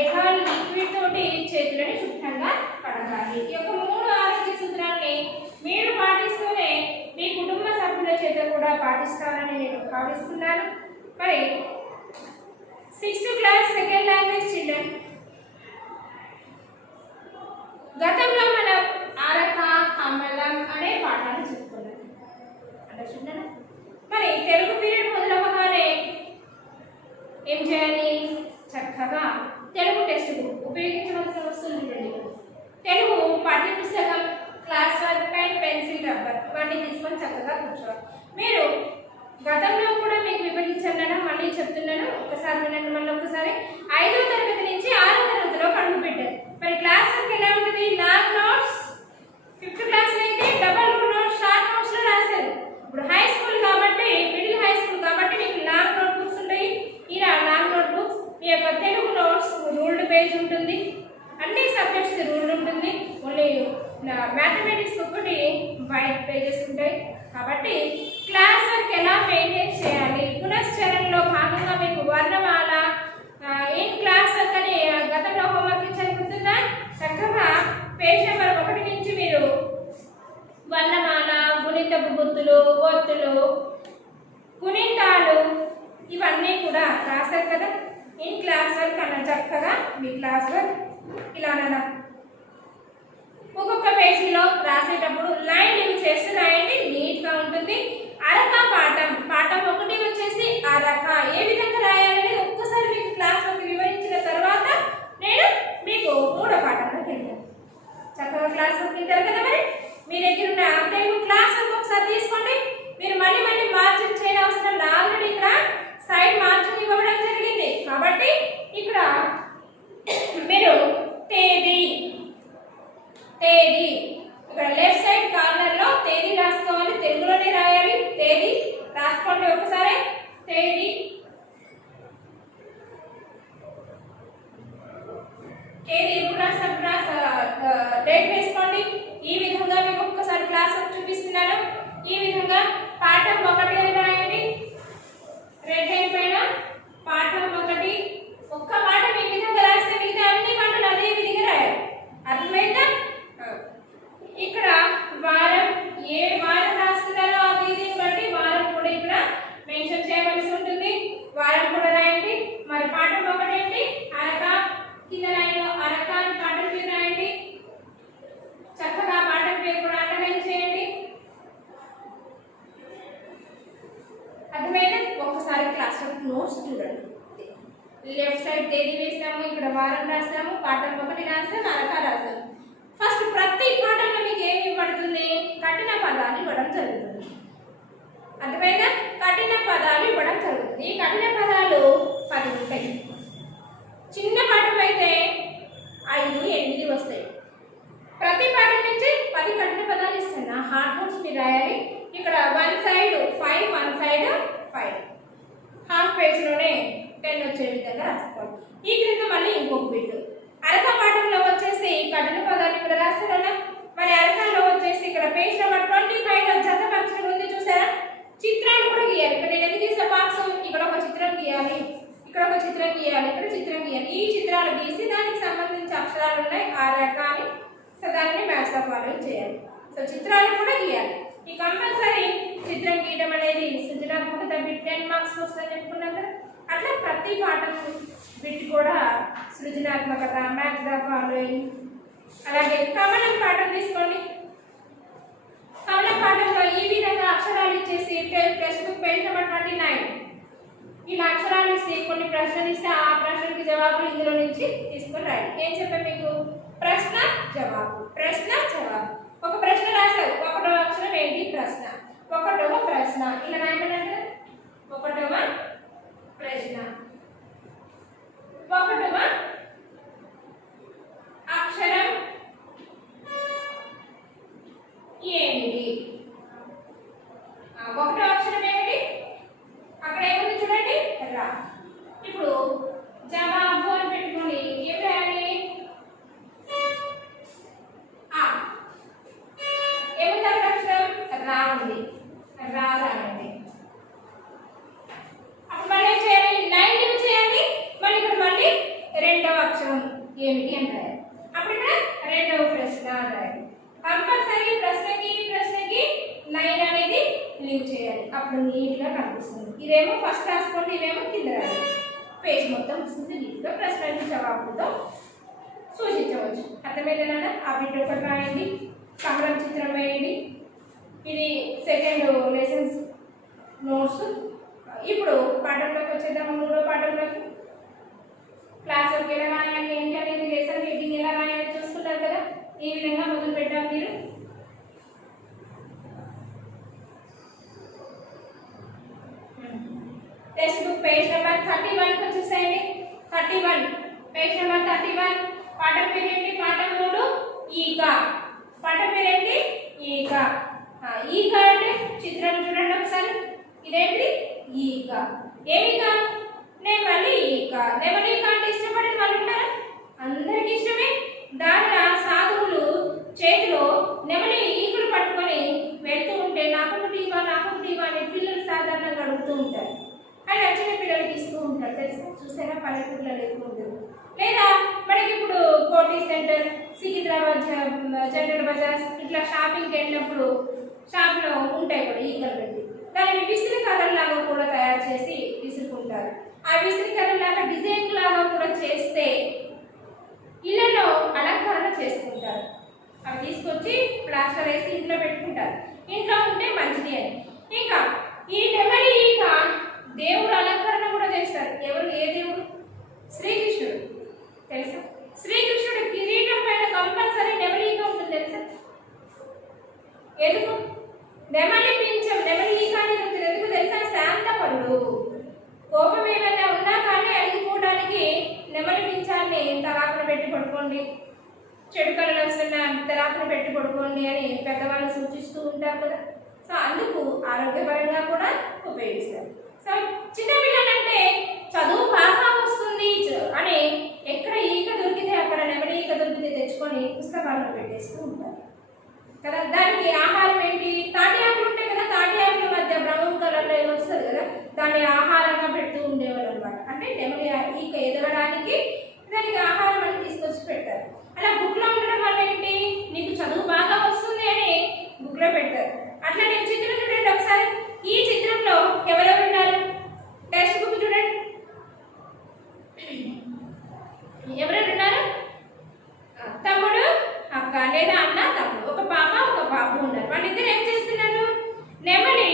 Dettol liquid తోటి చేతులని శుభ్రంగా కడగాలి. ఈ యొక్క 3 ఆరోగ్య సూత్రాన్ని మీరు పాటిస్తూనే మీ కుటుంబ సభ్యుల చేత కూడా పాటిస్తారని నేను భావిస్తున్నాను. మరి 6th class second language children, గతంలో మనం అరక కమలం అనే పాఠాలు చెప్పుకున్నాం. అండర్స్టాండ్? మరి తెలుగు పీరియడ్ మొదలవగానే ఏం చేయాలి? చక్కగా తెలుగు టెక్స్ట్ బుక్ ఉపయోగించవలసిన వస్తుంది. తెలుగు పాఠ్య పుస్తకం, class work, pen, pencil, rubber ఇవన్నీ తీసుకొని చక్కగా కూర్చోవాలి. మీరు గతంలో కూడా మీకు వివరించాను, మళ్ళీ చెప్తున్నాను, ఒకసారి వినండి. మళ్ళీ ఒకసారి 5వ తరగతి నుంచి 6వ తరగతిలో అడుగు పెట్టారు. మరి క్లాస్ వర్క్ ఎలా ఉంటుంది? లాంగ్ నోట్స్, 5th క్లాస్ అయితే డబల్ నోట్స్, షార్ట్ నోట్స్ లో రాశారు. ఇప్పుడు హై స్కూల్ కాబట్టి, మిడిల్ హై స్కూల్ కాబట్టి మీకు లాంగ్ నోట్ బుక్స్ ఉంటాయి. ఇలా లాంగ్ నోట్ బుక్స్, మీ యొక్క తెలుగు నోట్స్ రూల్డ్ పేజ్ ఉంటుంది, అన్ని సబ్జెక్ట్స్ రూల్డ్ ఉంటుంది. ఓన్లీ మ్యాథమెటిక్స్ ఒకటి వైట్ పేజెస్ ఉంటాయి. కాబట్టి క్లాస్ వర్క్ ఎలా మెయింటైన్ చేయాలి, పునశ్చరణలో భాగంగా మీకు వర్ణమాల ఇన్ క్లాస్ వర్క్ అని గతంలో హోంవర్క్ ఇచ్చాను, గుర్తుందా? చక్కగా పేజ్ నెంబర్ 1 నుంచి మీరు వర్ణమాల, గుణితపు గుర్తులు, ఒత్తులు, గుణింతాలు ఇవన్నీ కూడా రాశారు కదా. ఇన్ క్లాస్ వర్క్ అన్న చక్కగా మీ క్లాస్ వర్క్ ఇలానా ఒక్కొక్క పేజీలో రాసేటప్పుడు లైన్ యూజ్ చేసి రాయండి, నీట్గా ఉంటుంది. అరక పాఠం, పాఠం 1 వచ్చేసి అరక ఏ విధంగా రాయాలని ఒక్కసారి మీకు క్లాస్ వర్క్ వివరించిన తర్వాత నేను మీకు 3వ పాఠంలోకి వెళ్తాను. చక్కగా క్లాస్ వర్క్ వింటారు కదా. మరి మీ దగ్గర ఉన్న తెలుగు క్లాస్ వర్క్ ఒకసారి తీసుకోండి. మీరు మళ్ళీ మళ్ళీ మార్జిన్ చేయని అవసరం లేదు. ఆల్రెడీ ఇక్కడ సైడ్ మార్జిన్ ఇవ్వడం జరిగింది కాబట్టి ఇక్కడ మీరు తేదీ ఇక్కడ లెఫ్ట్ సైడ్ కార్నర్ లో తేదీ రాసుకోవాలి, తెలుగులోనే రాయాలి. తేదీ రాసుకోండి ఒకసారి. తేదీ ఎప్పుడు రాసినప్పుడు డేట్ వేసుకోండి. ఈ విధంగా మీకు ఒక్కసారి క్లాస్ చూపిస్తున్నాను. ఈ విధంగా పాఠం 1 అని రాయండి. రెడ్ అయిపోయిన పాఠం 1, ఒక్క పాఠం ఈ విధంగా రాస్తే మిగతా అన్ని పాఠాలు అదే విధంగా రాయాలి. అర్థమైందా? ఇక్కడ వారం, ఏ వారం రాస్తున్నారో ఆ తేదీని బట్టి వారం కూడా ఇక్కడ మెన్షన్ చేయవలసి ఉంటుంది. వారం కూడా రాయండి. మరి పాఠం 1 ఏంటి? అరక, కింద లైన్లో అరక అని పాఠం పేరు రాయండి. చక్కగా పాఠం పేరు కూడా అండర్లైన్ చేయండి. అర్థమైందా? ఒక్కసారి క్లాస్ వర్క్ నోట్స్ చూడండి. లెఫ్ట్ సైడ్ తేదీ వేసాము, ఇక్కడ వారం రాసాము, పాఠం 1 రాసాము, అరక రాసాము. ఫస్ట్ ప్రతి పాఠంలో మీకు ఏమి ఇవ్వబడుతుంది? కఠిన పదాలు ఇవ్వడం జరుగుతుంది. అర్థమైనా? కఠిన పదాలు ఇవ్వడం జరుగుతుంది. ఈ కఠిన పదాలు 10 ఉంటాయి. చిన్న పాఠం అయితే 5, 8 వస్తాయి. ప్రతి పాఠం నుంచి 10 కఠిన పదాలు ఇస్తాను. హార్డ్ నోట్స్ మీరు రాయాలి. ఇక్కడ 1 సైడ్ 5, 1 సైడ్ 5, హాఫ్ పేజ్లోనే 10 వచ్చే విధంగా రాసుకోవాలి. ఈ క్రింద మళ్ళీ ఇంకొక బిట్. అరక పాఠంలో వచ్చేసి కఠిన పదాలు ఇక్కడ రాస్తారన్నా. మరి అరకలో వచ్చేసి ఇక్కడ పేజ్ నెంబర్ 25 జతపరచడం ఉంది, చూసారా? చిత్రాలు కూడా గీయాలి. ఇక్కడ నేను ఎందుకు గీసే బాక్స్, ఇక్కడ ఒక చిత్రం గీయాలి, ఇక్కడ ఒక చిత్రం గీయాలి, ఇక్కడ చిత్రం గీయాలి. ఈ చిత్రాలు గీసి దానికి సంబంధించి అక్షరాలు ఉన్నాయి అరక అని, సో దాన్ని మ్యాథ్స్ తో ఫాలో చేయాలి. సో చిత్రాలు కూడా గీయాలి. ఈ కంపల్సరీ చిత్రం గీయడం అనేది సృజనాత్మకత బిట్ 10 మార్క్స్ వస్తుందని చెప్పుకున్నాం కదా. అట్లా ప్రతి పాఠం బిట్ కూడా సృజనాత్మకత, మ్యాథ్స్ ద ఫాలోయింగ్. అలాగే కమలం పాఠం తీసుకోండి. కమలం పాఠంలో ఈ విధంగా అక్షరాలు ఇచ్చేసి టెక్స్ట్ బుక్ పేజ్ నెంబర్ 29 ఇలా అక్షరాలు ఇస్తే కొన్ని ప్రశ్నలు ఇస్తే ఆ ప్రశ్నకి జవాబులు ఇందులో నుంచి తీసుకొని రాయండి. ఏం చెప్పాను మీకు? ప్రశ్న జవాబు, ప్రశ్న జవాబు. ఒక ప్రశ్న రాశారు, 1వ అక్షరం ఏంటి? ప్రశ్న. 1వ ప్రశ్న ఇలా రాయమంటే 1వ ప్రశ్న, 1వ అక్షరం ఏమిటి? 1వ అక్షరం ఏమిటి? అక్కడ ఏముంది చూడండి, రా. ఇప్పుడు జవాబు అని పెట్టుకోండి. ఏం రాయాలి? ఏముంది అక్కడ అక్షరం? రా ఉంది. రా రాయండి. ఏమిటి అని రాయాలి. అప్పుడు ఇక్కడ రెండవ ప్రశ్న రాయాలి. కంపల్సరీ ప్రశ్నకి లైన్ అనేది లింక్ చేయాలి. అప్పుడు నీట్గా కనిపిస్తుంది. ఇదేమో ఫస్ట్ రాసుకోండి, ఇవేమో కింద రాయాలి. పేజ్ మొత్తం వస్తుంది. నీట్గా ప్రశ్నకి జవాబులతో సూచించవచ్చు. అర్థమైందేనా? ఆ బిట్ ఒకటి రాయండి, కమలం చిత్రం వేయండి. ఇది సెకండ్ లెసన్స్ నోట్స్. ఇప్పుడు పాఠంలోకి వచ్చేద్దాము. మూడో పాఠంలోకి క్లాస్ వర్క్ ఎలా రాయాలి ఏంటి అనేది, లెసన్ హెడ్డింగ్ ఎలా రాయాలి చూసుకుంటారు కదా. ఈ విధంగా మొదలు పెట్టాలి మీరు. టెక్స్ట్ బుక్ పేజ్ నెంబర్ 31 వచ్చేసేయండి. 31 పేజ్ నెంబర్ 31. పాఠం పేరేంటి? పాఠం 3 ఈక. పాఠం పేరేంటి? ఈక. ఈక అంటే చిత్రం చూడండి ఒకసారి. ఇదేంటి? ఈక. ఏమిక? నెమలి ఈక. నెమలి ఈక అంటే ఇష్టపడిన వాళ్ళు ఉంటారా? అందరికి ఇష్టమే. దారిన సాధువులు చేతిలో నెమలి ఈకలు పట్టుకొని వెళ్తూ ఉంటే నాకొకటి ఇవ్వ అని పిల్లలు సాధారణంగా అడుగుతూ ఉంటారు. అని వచ్చిన పిల్లలకి ఇస్తూ ఉంటారు. తెలుసా? చూసారా? పల్లెటూరులో ఎక్కువ ఉంటుంది. లేదా మనకి ఇప్పుడు కోటి సెంటర్, సికింద్రాబాద్ జనరల్ బజార్ ఇట్లా షాపింగ్కి వెళ్ళినప్పుడు షాప్లో ఉంటాయి కూడా ఈకలు పెట్టి. దానిని విసిరి కర్రలాగా కూడా తయారు చేసి విసురుకుంటారు. ఆ విసిరి కర్రలాగా డిజైన్ లాగా కూడా చేస్తే ఇళ్లలో అలంకరణ చేసుకుంటారు. అవి తీసుకొచ్చి ప్లాస్టర్ వేసి ఇంట్లో పెట్టుకుంటారు. ఇంట్లో ఉంటే మంచిది అని. ఇంకా ఈ నెమలి ఈక దేవుడు అలంకరణ కూడా చేస్తారు. ఎవరు? ఏ దేవుడు? శ్రీకృష్ణుడు. తెలుసా? శ్రీకృష్ణుడు కిరీటం పైన కంపల్సరీ నెమలి ఈక ఉంటుంది. తెలుసా? ఎందుకు? నెమలి పింఛం, నెమలి ఈక అనేది ఉంటుంది. ఎందుకు తెలుసా? శాంతపరుడు. కోపం ఏమైనా ఉన్నా కానీ అడిగిపోవడానికి నెమలి పింఛాన్ని తలాకును పెట్టి పడుకోండి, చెడు కళలు వస్తున్న తలాకును పెట్టి పడుకోండి అని పెద్దవాళ్ళు సూచిస్తూ ఉంటారు కదా. సో అందుకు ఆరోగ్యపరంగా కూడా ఉపయోగిస్తారు. సో చిన్నపిల్లలంటే చదువు బాగా వస్తుంది అని ఎక్కడ ఈక దొరికితే అక్కడ నెమలి ఈక దొరికితే తెచ్చుకొని పుస్తకాలను పెట్టేస్తూ ఉంటారు కదా. దానికి ఆహారం ఏంటి? తాటి ఆకులు ఉంటాయి కదా. తాటి ఆకుల మధ్య బ్రౌన్ కలర్లో వస్తుంది కదా, దాన్ని ఆహారంగా పెడుతూ ఉండేవాళ్ళు అనమాట. అంటే నెమలి ఈక ఎదగడానికి దానికి ఆహారం అని తీసుకొచ్చి పెడతారు. అలా బుక్లో ఉండడం వల్ల ఏంటి? నీకు చదువు బాగా వస్తుంది అని బుక్లో పెడతారు. అట్లా నేను చిత్రం చూడండి ఒకసారి. ఈ చిత్రంలో ఎవరెవరు ఉన్నారు? టెక్స్ట్ బుక్ చూడండి. ఎవరెవరు ఉన్నారు? తమ్ముడు, అక్క లేదా అన్న, తమ్ముడు, ఒక పాప ఒక బాబు ఉన్నారు. వాళ్ళిద్దరు ఏం చేస్తున్నారు? నెమలి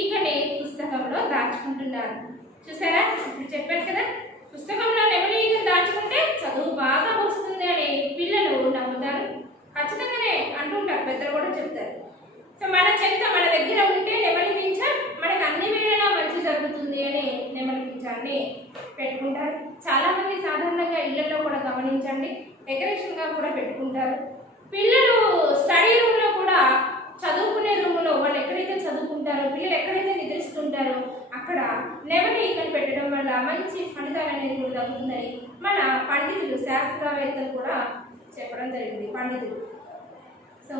ఈకని పుస్తకంలో దాచుకుంటున్నారు. చూసారా? ఇప్పుడు చెప్పారు కదా, పుస్తకంలో నెమలి ఈకను దాచుకుంటే చదువు బాగా వస్తుంది అని పిల్లలు నమ్ముతారు. ఖచ్చితంగానే అంటుంటారు, పెద్దలు కూడా చెప్తారు. సో మన దగ్గర ఉంటే నెమలి పింఛం మనకు అన్ని వేళలా మంచి జరుగుతుంది అని నెమలి పింఛాన్ని పెట్టుకుంటారు. చాలా మంది సాధారణంగా ఇళ్లలో కూడా గమనించండి, డెకరేషన్గా కూడా పెట్టుకుంటారు. పిల్లలు స్టడీ రూమ్లో కూడా, చదువుకునే రూమ్లో వాళ్ళు ఎక్కడైతే చదువుకుంటారో, పిల్లలు ఎక్కడైతే నిద్రిస్తుంటారో అక్కడ నెమలి ఈకను పెట్టడం వల్ల మంచి ఫలితాలు అనేది కూడా దక్కుతుందని మన పండితులు, శాస్త్రవేత్తలు కూడా చెప్పడం జరిగింది, పండితులు. సో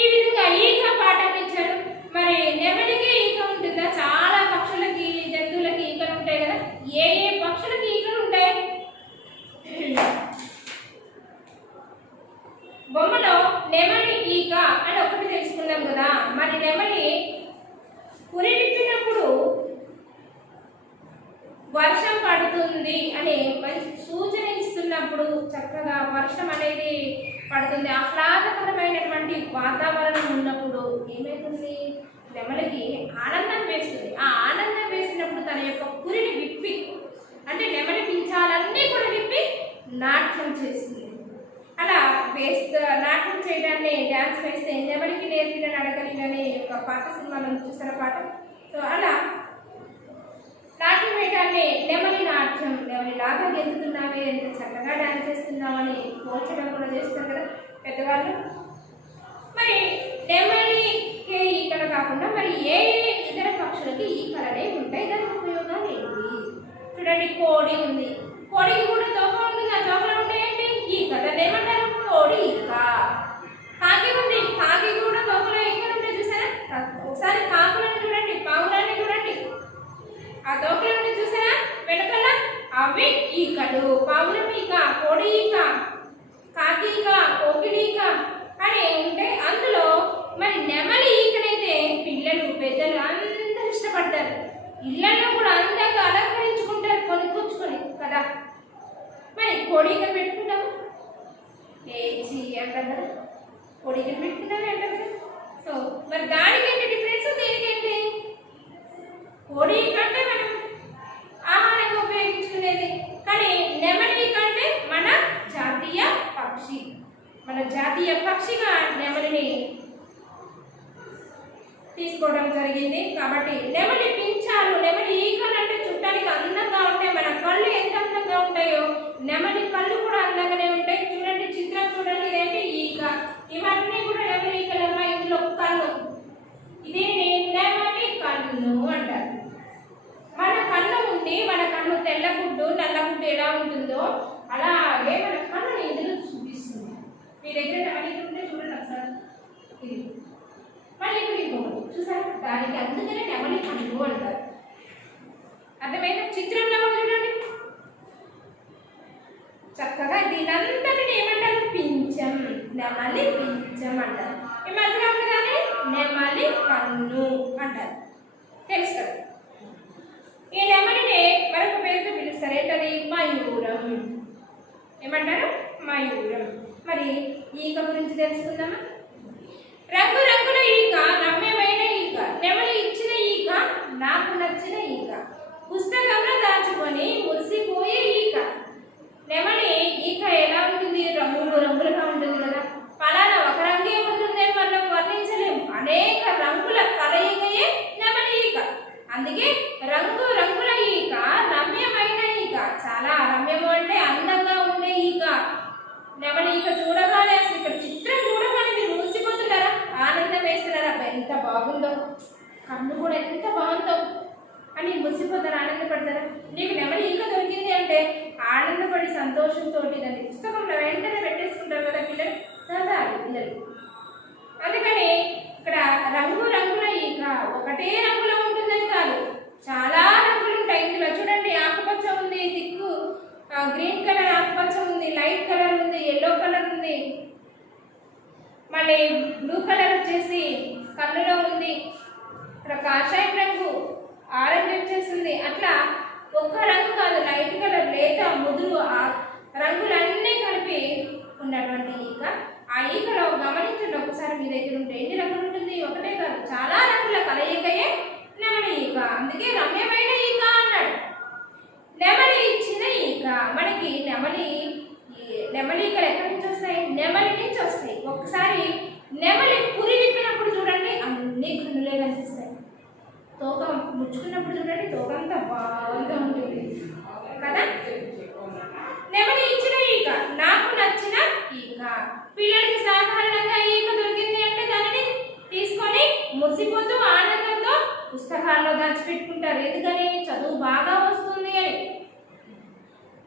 ఈ విధంగా ఈక పాఠం ఇచ్చారు. మరి నెమలికి ఈక ఉంటుందా? చాలా పక్షులకి, జంతువులకి ఈకలు ఉంటాయి కదా. ఏ ఏ పక్షులకి ఈకలు ఉంటాయి? బొమ్మలో నెమలి ఈక అని ఒకటి తెలుసుకున్నాం కదా. మరి నెమలి పురి విప్పినప్పుడు వర్షం పడుతుంది అని మంచి సూచన ఇస్తున్నప్పుడు చక్కగా వర్షం అనేది పడుతుంది. ఆహ్లాదకరమైనటువంటి వాతావరణం ఉన్నప్పుడు ఏమైతుంది? నెమలికి ఆనందం వేస్తుంది. ఆ ఆనందం వేసినప్పుడు తన యొక్క పురిని విప్పి, అంటే నెమలి పింఛాలన్నీ కూడా విప్పి నాట్యం చేస్తుంది. అలా నాట్యం చేయడాన్ని, డ్యాన్స్ వేస్తే నెమలికి నేర్పిన నడకలి అనే ఒక పాత సినిమాలో చూసిన పాట. సో అలా నాట్యం వేయడాన్ని నెమలి నాట్యం, నెమలిలాగా గెంతుతున్నావే, ఎంత చక్కగా డ్యాన్స్ చేస్తున్నామని పోల్చడం కూడా చేస్తారు కదా పెద్దవాళ్ళు. మరి నెమలికి ఈకలు కాకుండా మరి ఏ ఇతర పక్షులకి ఈకలు అనేవి ఉంటాయి? దాని ఉపయోగాలు ఏంటి? చూడండి, కోడి ఉంది. కోడికి కూడా తోక ఉంటుంది. ఆ తోకలో ఉంటాయండి ఈక. దాన్ని ఏమంటారు? కోడి ఈక. కాకి ఉంది. కాకి కూడా తోకలో ఈకలు ఉంటాయి. చూసారా? ఒకసారి కాకులను చూడండి, పావురాన్ని చూడండి, ఆ తోకలను చూసారా వెనకాల? అవి ఈకలు. పావురం ఈక, కోడి ఈక ఇళ్ళల్లో కూడా అందంగా అలంకరించుకుంటారు కొనుక్కొచ్చుకొని కదా. మరి కోడికలు పెట్టుకుంటాము ఏచి అంటారు కదా, కోడికలు పెట్టుకుంటామే అంటారు కదా. సో మరి దానికి ఏంటి డిఫరెన్స్, దేనికేంటి? కోడి కంటే మనం ఆహారంగా ఉపయోగించుకునేది, కానీ నెమలి కంటే మన జాతీయ పక్షి. మన జాతీయ పక్షిగా నెమలిని తీసుకోవడం జరిగింది. కాబట్టి నెమలి పింఛాలు, నెమలి ఈకలు అంటే చుట్టానికి అందంగా ఉంటాయి. మన కళ్ళు ఎంత అందంగా ఉంటాయో నెమలి కళ్ళు కూడా అందంగానే ఉంటాయి. చూడండి చిత్రం చూడండి, ఇదేంటి ఈక, ఇవన్నీ కూడా నెమలి ఈకలమ్మా. ఇందులో కన్ను, ఇది నెమలి కన్ను అంటారు. మన కన్ను ఉండి, మన కన్ను తెల్లగుడ్డు నల్లగుడ్డు ఎలా ఉంటుందో అలాగే మన కన్నుని ఇందులో చూపిస్తుంది. మీ దగ్గర నెమలి ఉంటే చూడండి ఒకసారి, ఇది మళ్ళీ ఇప్పుడు ఇంకొకటి చూసారు, దానికి అందుకనే నెమలి కన్ను అంటారు. అర్థమైనా? చిత్రంలో చూడండి చక్కగా దీనంతటిని ఏమంటారు? పింఛం, నెమలి పింఛం అంటారు. ఈ మధ్యలో ఉండగానే నెమలి కన్ను అంటారు. తెలుసు కదా. ఈ నెమలిని మరొక పేరుతో పిలుస్తారు, ఏంటది? మయూరం. ఏమంటారు? మయూరం. మరి ఈక గురించి తెలుసుకుందామా? రంగు రంగుల ఈక, రమ్యమైన ఈక, నెమలి ఇచ్చిన ఈక, నాకు నచ్చిన ఈక, పుస్తకంలో దాచుకొని మురిసిపోయే ఈక. నెమలి ఈక ఎలా ఉంటుంది? రంగులు రంగులుగా ఉంటుంది కదా. పలానా ఒక రంగే ఉంటుందని మనం వర్ణించలేము. అనేక రంగుల కలయికయే నెమలి ఈక. అందుకే రంగు రంగుల ఈక, రమ్యమైన ఈక. చాలా రమ్యము అంటే అందంగా ఉండే ఈక. నెమలి ఈక చూడగానే అసలు ఇక్కడ చిత్రం చూడగానే మీరు మురిసిపోతున్నారా? ఆనందం వేస్తున్నారా? ఎంత బాగుందో, కన్ను కూడా ఎంత బాగుందో అని మురిసిపోతారా? ఆనందపడతారా? నీకు నెమలి ఈక దొరికింది అంటే ఆనందపడి సంతోషంతో దాన్ని పుస్తకంలో వెంటనే పెట్టేసుకుంటారు కదా పిల్లలు, సరదాలు పిల్లలు. అందుకని ఇక్కడ రంగు రంగుల ఈక, ఒకటే రంగులో ఉంటుందని కాదు, చాలా రంగులు ఉంటాయి ఇందులో. చూడండి ఆకుపచ్చ ఉంది, దిక్కు గ్రీన్ కలర్ ఆకుపచ్చ ఉంది, లైట్ కలర్ ఉంది, ఎల్లో కలర్ ఉంది, మళ్ళీ బ్లూ కలర్ వచ్చేసి కన్నులో ఉంది, ఇక్కడ కాషాయం రంగు, ఆరెంజ్ వచ్చేసింది. అట్లా ఒక్క రంగు కాదు, లైట్ కలర్, లేత, ముదురు రంగులన్నీ కలిపి ఉన్నటువంటి ఈక. ఆ ఈకలో గమనించండి ఒకసారి, మీ దగ్గర ఉంటే ఎన్ని రంగులు ఉంటుంది? ఒకటే కాదు, చాలా రంగుల కలయికయే నెమలి ఈక. అందుకే రమ్యమైన ఈక అన్నాడు. నెమలి ఇచ్చిన ఈక. మనకి నెమలి ఈకలు ఎక్కడి నుంచి వస్తాయి? నెమలి నుంచి వస్తాయి. ఒకసారి నెమలి పురి విప్పినప్పుడు చూడండి అన్ని కన్నులే కనిపిస్తాయి. తోక ముచ్చుకున్నప్పుడు చూడండి తోకంతా బాగా ఉంటుంది కదా. నెమలి ఇచ్చిన ఈక, నాకు నచ్చిన ఈక. పిల్లలకి సాధారణంగా ఈక దొరికింది అంటే దానిని తీసుకొని మురిసిపోతూ ఆనందంతో పుస్తకాల్లో దాచిపెట్టుకుంటారు. ఎందుకని? చదువు బాగా వస్తుంది అని.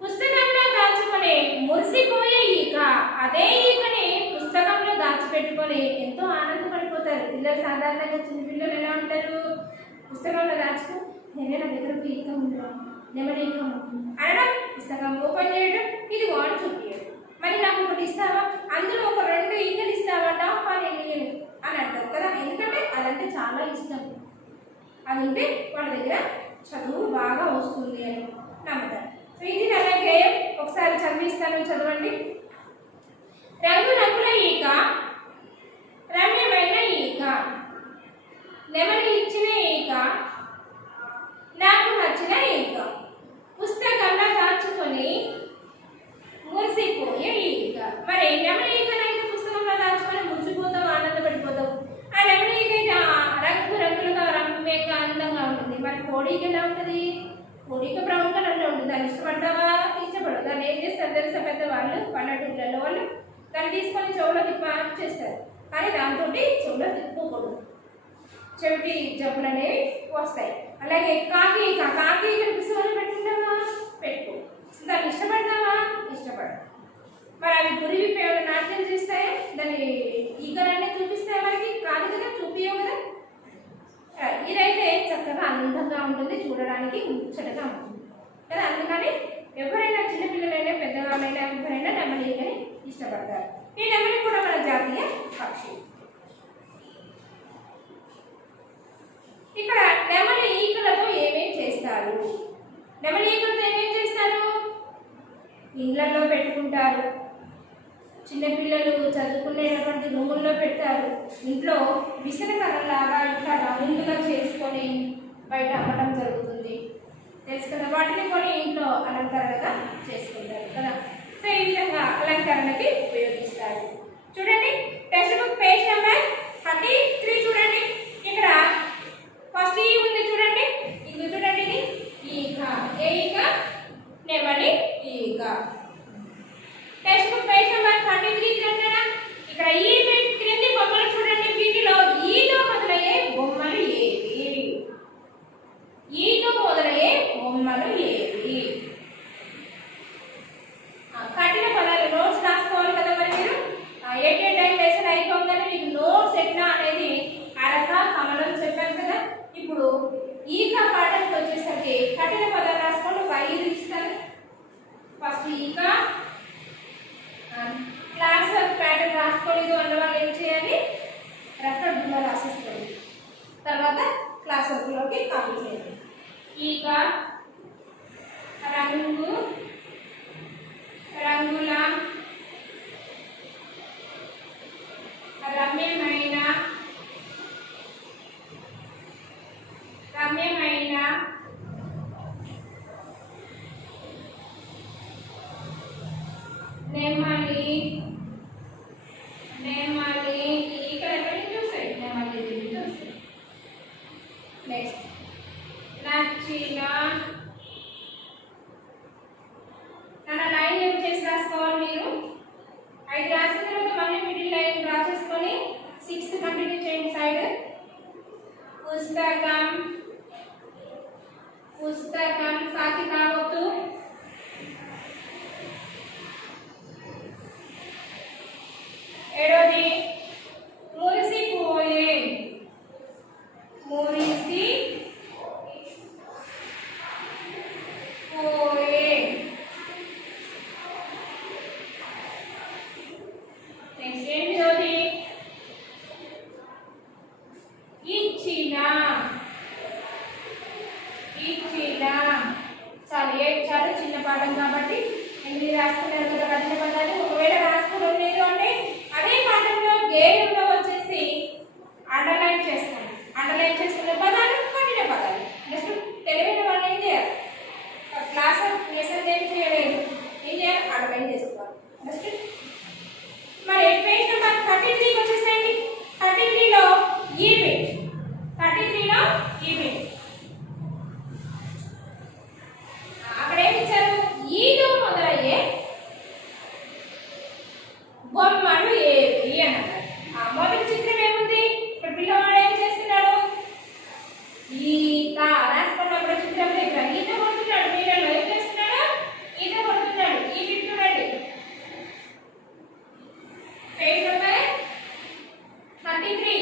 పుస్తకంలో దాచుకొని మురిసిపోయే ఈక, అదే ఈకని పుస్తకంలో దాచిపెట్టుకొని ఎంతో ఆనందపడిపోతారు పిల్లలు. సాధారణంగా చిన్న పిల్లలు ఎలా ఉంటారు? పుస్తకంలో దాచుకో, నేనే నా దగ్గర ఒక ఈక ఉంటాను, నెమలి ఈక అనడం, పుస్తకం ఓపెన్ చేయడం, ఇది వాడు చూపించడం, మరి నాకు ఒకటి ఇస్తావా, అందులో ఒక 2 ఈకలు ఇస్తావా, టాప్ అని అని అంటారు కదా. ఎందుకంటే అదంటే చాలా ఇష్టం, అది ఉంటే వాళ్ళ దగ్గర చదువు బాగా వస్తుంది అని నమ్ముతారు. సో ఇది అలాగే ఒకసారి చదివిస్తాను, చదవండి. రంగు రంగుల ఈక, రమ్యమైన ఈక, నెమలి ఇచ్చిన ఈక, నాకు నచ్చిన ఈక, పుస్తకంలో దాచుకొని మురిసిపోయే ఈక. మరి నెమలి ఈకనైతే పుస్తకంలో దాచుకొని మురిసిపోతావు, ఆనందపడిపోతావు. ఆ నెమలి ఈక అయితే రంగు రంగులుగా రమ్యంగా అందంగా ఉంటుంది. మరి కోడికి ఎలా ఉంటుంది? కోడికి బ్రౌన్ కలర్లో ఉంటుంది. దాన్ని ఇష్టపడతావా? ఇష్టపడవు. దాన్ని ఏం చేస్తారు తెలుసా? పెద్దవాళ్ళు పల్లెటూళ్ళలో వాళ్ళు దాన్ని తీసుకొని చెవులోకి చేస్తారు, కానీ దాంతో చెవులో తిప్పుకోకూడదు, చెవిటి జబ్బులు అనేవి వస్తాయి. అలాగే కాకి కనిపిస్తామని పెట్టుకుంటావా? పెట్టుకో. దాన్ని ఇష్టపడతావా? ఇష్టపడ. మరి అవి గురి విప్పి ఏమైనా నాట్యం చేస్తాయా? దాన్ని ఈకలన్నీ చూపిస్తాయి మనకి? కాదు కదా, చూపించవు కదా. ఇదైతే చక్కగా అందంగా ఉంటుంది, చూడడానికి ముచ్చటగా ఉంటుంది కదా. అందుకని ఎవరైనా చిన్నపిల్లలైనా పెద్దవాళ్ళైనా ఎవరైనా నెమలి ఈకని ఇష్టపడతారు. ఈ నెమలి కూడా మన జాతీయ పక్షి. ఇక్కడ నెమలి ఈకలతో ఏమేమి డబల్ ఈకతో ఏమేం చేస్తారు? ఇండ్లలో పెట్టుకుంటారు, చిన్నపిల్లలు చదువుకునేటువంటి రూముల్లో పెడతారు, ఇంట్లో విసనకర్రలాగా ఇట్లా రౌండ్గా చేసుకొని బయట అమ్మడం జరుగుతుంది, తెలుసు కదా. వాటిని కొని ఇంట్లో అలంకరణగా చేసుకుంటారు కదా. సో ఈ విధంగా అలంకరణకి ఉపయోగిస్తారు. చూడండి టెక్స్ట్ బుక్ పేజ్ నెంబర్ 33 చూడండి. ఇక్కడ ఫస్ట్ ఈ ఉంది చూడండి, ఇది చూడండి, ఇది ఈక, ఏ ఈక? నెమలి ఈక. టెక్స్ట్ బుక్ పేజ్ నెంబర్ 33 చూడండి. ఇక్కడ ఈ క్రింది బొమ్మలు చూడండి, వీటిలో ఈతో మొదలయ్యే బొమ్మలు ఏవి? ఈతో మొదలయ్యే బొమ్మలు ఏవి? కఠిన పదాలు నోట్స్ రాసుకోవాలి కదా మరి మీరు. 8 లెసన్ అయిపోగానే మీకు నోట్స్ ఎట్లా అనేది అరక కమలం చెప్పాను కదా. ఇప్పుడు ఈక పాఠంకి వచ్చేసరికి కఠిన పదాలు రాసుకోండి. ఒక 5 ఇస్తాను. ఫస్ట్ ఈక క్లాస్ వర్క్ ప్యాటర్న్ రాసుకోలేదు అన్న వాళ్ళు ఏం చేయాలి? రెఫర్ బుక్లో రాసేసుకోండి. తర్వాత క్లాస్ వర్క్లోకి కాపీ చేయండి. ఈక రంగు, రంగుల, రమ్యమైన, రమ్యమైన, నెమలి, నెమలి, ఇక్కడ ఎవరి చూసాయి? నెమలి చూసాయి. నెక్స్ట్ నచ్చిన, నా లైన్ ఏం చేసి రాసుకోవాలి మీరు? 5 రాసిన తర్వాత మళ్ళీ మిడిల్ లైన్ డ్రా చేసుకొని 6th కంటిన్యూ చేయండి సైడ్. పుస్తకం, పుస్తకం సాకి కావద్దు. ఏడోది మురిసిపోయే, మురిసి పోయే. నెక్స్ట్ ఏంటిది? ఇచ్చిన, ఇచ్చిన. చాలా చిన్న పాఠం కాబట్టి 8 రాసుకున్నారు కదా కఠిన పదాలు. ఒకవేళ రాసుకోవడం లేదు అంటే అదే పాఠంలో గేయంలో వచ్చేసి అండర్లైన్ చేసుకోండి. అండర్లైన్ చేసుకునే పదాలు కఠిన పదాలు. నెక్స్ట్ తెలివైన వాళ్ళు ఏం చేయాలి? క్లాస్ లెసన్ ఏం చేయలేదు, ఏం చేయాలి? అండర్లైన్ చేసుకోవాలి. నెక్స్ట్ మరి పేజ్ నెంబర్ 33కి వచ్చేసేయండి. 33లో ఈ పేజ్, 33లో ఈ పేజ్. అక్కడ ఏమి ఇచ్చారు? ఈతో మొదలయ్యే బొమ్మలు ఏవి అని అన్నారు. మొదటి చిత్రం ఏముంది? ఇప్పుడు పిల్లవాడు ఏం చేస్తున్నాడు? ఈత రాసుకున్నప్పుడు చిత్రం దగ్గర ఈత కొడుతున్నాడు. మీరేమో ఏం చేస్తున్నాడు? ఈత కొడుతున్నాడు. ఈ బిట్ చూడండి. Page number 33.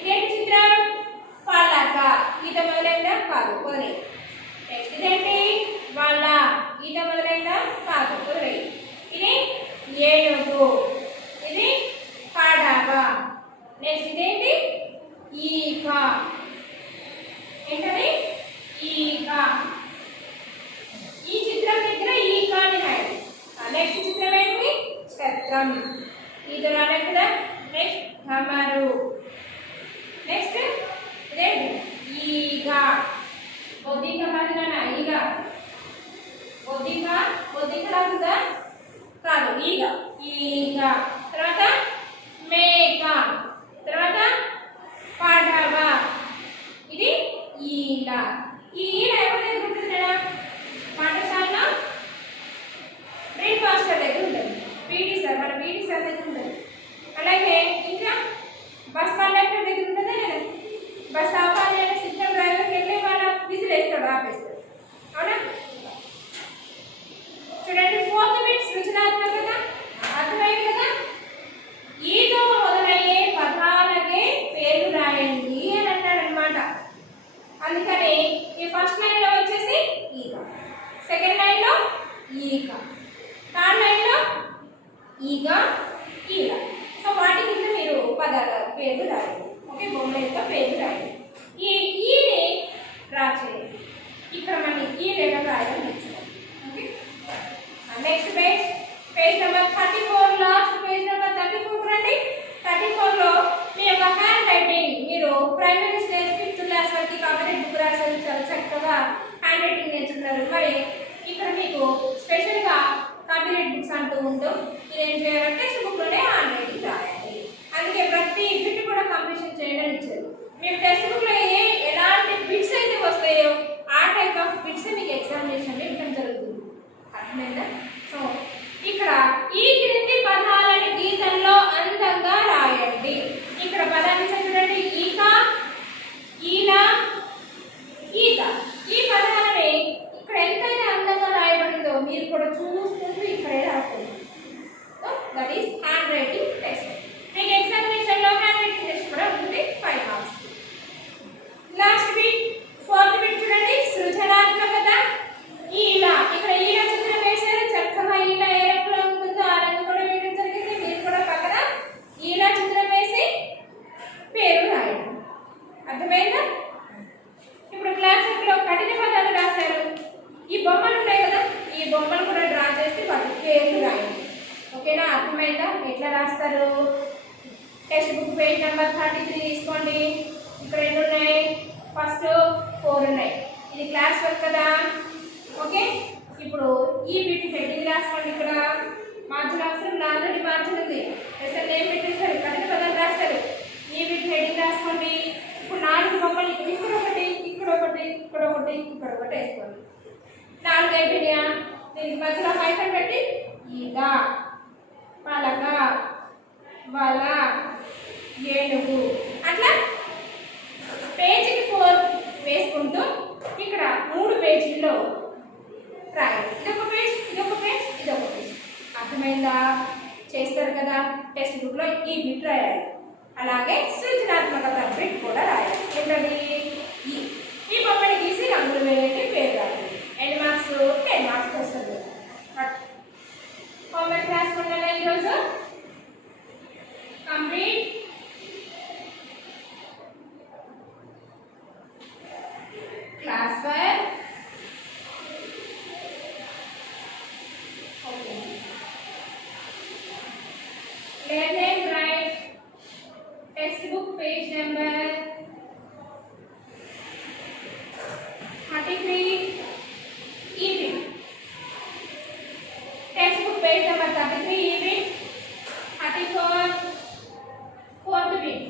ఇదేంటి చిత్రం? పలక. ఈత మొదలైందా? కాదు, వదిలే. నెక్స్ట్ ఇదేంటి? వాళ్ళ. ఈత మొదలైందా? కాదు, వదిలే. ఇది ఏనుగు, ఇది పడవ. నెక్స్ట్ ఇదేంటి? ఈక. ఏంటది? ఈక. ఈ చిత్రం దగ్గర ఈక అని రాయండి. నెక్స్ట్ చిత్రం ఏంటి? ఛత్రం. ఇది రాలేదు కదా. నెక్స్ట్ కమరు. నెక్స్ట్ ఇదేంటి? ఈగ. బొద్దింక కాదు నాన్న, ఈగ. బొద్దింక, బొద్దింక రాదుగా? కాదు, ఈగ. ఈగ. తర్వాత మేక. తర్వాత పడవ. ఇది ఈల. ఈ ఈల ఎవరి దగ్గర ఉంటుంది కదా? పాఠశాల బ్రేక్ మాస్టర్ దగ్గర ఉంటుంది. పీటీ సార్, మన పీటీ సార్ దగ్గర ఉంటుంది. అలాగే ఇంకా బస్ కండక్టర్ దగ్గర ఉంటుందా లేదా? బస్ ఆపాలి అంటే సిస్టమ్ డ్రైవర్కి వెళ్ళి వాళ్ళ విజిల్ వేస్తాడు, ఆపేస్తాడు. అవునా? చూడండి 4th బిట్ సృజనాత్మకత. అర్థమైంది కదా? ఈతో మొదలయ్యే పదాలకే పేర్లు రాయండి అని అంటాడు అనమాట. అందుకని ఈ ఫస్ట్ లైన్లో వచ్చేసి ఈక, సెకండ్ లైన్లో ఈక, థర్డ్ లైన్లో ఈగ, ఈల. సో వాటి కింద మీరు పదాల పేర్లు రాయండి. ఓకే, బొమ్మ యొక్క పేరు రాయండి. ఈ ఈని డ్రా చేయండి. ఇక్కడ మనం ఈ లెటర్ రాయడం నేర్చుకోండి. Okay, next page number 34, last page number 34 రండి. 34 లో మీ యొక్క హ్యాండ్ రైటింగ్, మీరు ప్రైమరీ స్టేజ్ 5th క్లాస్ వరకు కాబట్టి బుక్ రాసారు, చాలా చక్కగా హ్యాండ్ రైటింగ్ నేర్చుకున్నారు. మరి ఇక్కడ మీకు స్పెషల్గా కాపీరైట్ బుక్స్ అంటూ ఉంటాం. ఇదేం చేయాలంటే టెక్స్ట్ బుక్లోనే హ్యాండ్ రైటింగ్ రాయాలి. అందుకే ప్రతి బిట్ కూడా కంప్లీషన్ చేయడం ఇచ్చారు. మీరు టెక్స్ట్ బుక్లో ఎలాంటి బిట్స్ అయితే వస్తాయో ఆ టైప్ ఆఫ్ బిట్స్ మీకు ఎగ్జామినేషన్లో ఇవ్వడం జరుగుతుంది. అర్థమైందా? సో ఇక్కడ ఈ క్రింది పదాలను గీతంలో అందంగా రాయండి. ఇక్కడ పదాన్ని చూడండి, ఈక, ఈల, ఈత. ఈ పదాలని ఇక్కడ ఎంతైతే అందంగా రాయబడిందో మీరు కూడా చూసుకుంటూ ఇక్కడే రాస్తుంది. That is hand writing test. మీకు ఎగ్జామినేషన్లో హ్యాండ్ రైటింగ్ టెస్ట్ కూడా ఉంటుంది, 5 marks. Last bit, 4th bit చూడండి, సృజనాత్మకత. ఈల, ఇక్కడ ఈల చిత్రం వేసారు, చక్కగా ఈల ఏ రంగులో ఉంటుందో ఆ రంగు కూడా వేయడం జరిగింది. మీరు కూడా పక్కన ఈల చిత్రం వేసి పేరు రాయండి. అర్థమైందా? ఇప్పుడు క్లాస్ లో కఠిన పదాలు రాశారు. ఈ బొమ్మలు ఉన్నాయి కదా, ఈ బొమ్మలు కూడా డ్రా చేసి వాటి పేర్లు రాయండి. ఓకేనా? అర్థమైందా? ఎట్లా రాస్తారు? టెక్స్ట్ బుక్ పేజ్ నెంబర్ 33 తీసుకోండి. ఇక్కడ ఎన్ని ఉన్నాయి? ఫస్ట్ 4 ఉన్నాయి. ఇది క్లాస్ వర్క్ కదా. ఓకే, ఇప్పుడు ఈ బిట్ హెడ్డింగ్ రాసుకోండి. ఇక్కడ మార్జిన్ అవసరం, ఆల్రెడీ మార్జిన్ ఉంది. అసలు ఏం పెట్టేశారు? కఠిన పదాలు రాశారు. ఈ బిట్ హెడ్డింగ్ రాసుకోండి. ఇప్పుడు 4 బొమ్మలు, ఇక్కడ ఒకటి, ఇక్కడ ఒకటి, ఇక్కడ ఒకటి, ఇక్కడ ఒకటి వేసుకోండి. 4 అయిపోయినాయా? దీనికి మధ్యలో హైఫన్ పెట్టి ఈగ, పలక, వల, ఏనుగు, అట్లా పేజీకి 4 వేసుకుంటూ ఇక్కడ 3 పేజీల్లో రాయాలి. ఇదొక పేజ్, ఇదొక పేజ్, ఇదొక పేజ్. అర్థమైందా? చేస్తారు కదా. టెక్స్ట్ బుక్లో ఈ బిట్ రాయాలి. అలాగే సృజనాత్మకత బిట్ కూడా రాయాలి. ఏంటది? ఈ బొమ్మని గీసి రంగులు వేయండి, పేరు రాయాలి. ఎన్ని మార్క్స్? 10 మార్క్స్ వస్తుంది. హోంవర్క్ రాసుకున్నారా ఈరోజు? Complete. Class work. Learn and write. Textbook page number 33. E-bit. Textbook page number 33. E-bit. 34. 4th bit.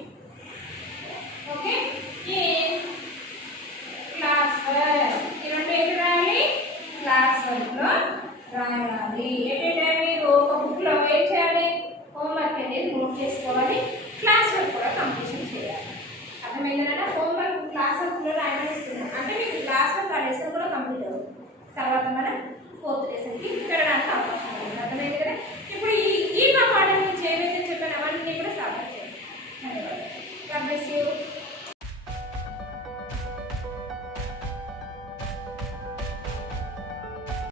Okay. In class work. ఈ రెండు ఏమి రాయాలి? క్లాస్ వర్క్ లో రాయాలి. ఏంటంటే మీరు ఒక బుక్ లో ఏం చేయాలి? హోంవర్క్ అనేది నోట్ చేసుకోవాలి, క్లాస్ వర్క్ కూడా కంప్లీషన్ చేయాలి. అర్థమైందా? హోంవర్క్ క్లాస్ వర్క్లో రాయడం ఇస్తున్నాం అంటే మీకు క్లాస్ వర్క్ ఆ లెసన్ కూడా కంప్లీట్ అవుతుంది. తర్వాత మనం 4th లెసన్కి